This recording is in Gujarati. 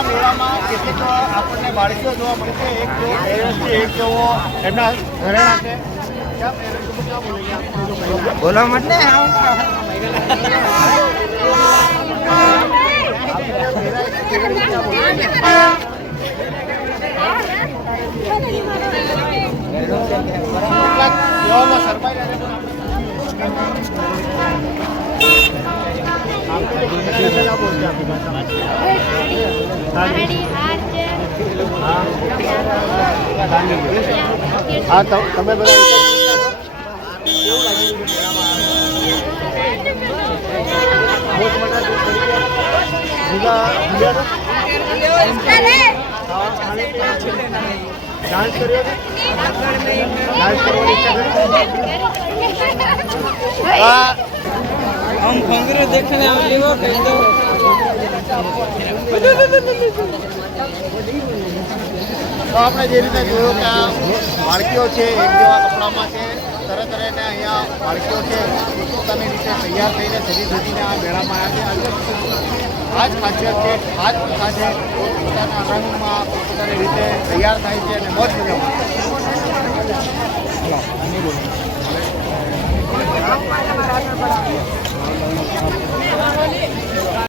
અહીંયા મેળામાં કેટલીક આપણને બાળકીઓ જોવા મળે છે. એક જેવો પહેરવેશ છે, એક જેવો એમના ઘરેણા છે. क्या बोलेंगे? बोलो मत ने हाँ તમે બધા डांस करियो डांस करવાની ઈચ્છા हम घंगरू देखने वाली वो कह दो તો આપણે જે રીતે જોયું કે આ બાળકીઓ છે એક જેવા કપડામાં છે. તરત તરને અહીંયા બાળકીઓ છે પોતાની રીતે તૈયાર થઈને સજીને આ મેળામાં આવ્યા છે. આ જ ખાસિયત છે, આ જ પ્રથા છે. પોતાના રંગમાં પોતાની રીતે તૈયાર થાય છે અને મોજ મજા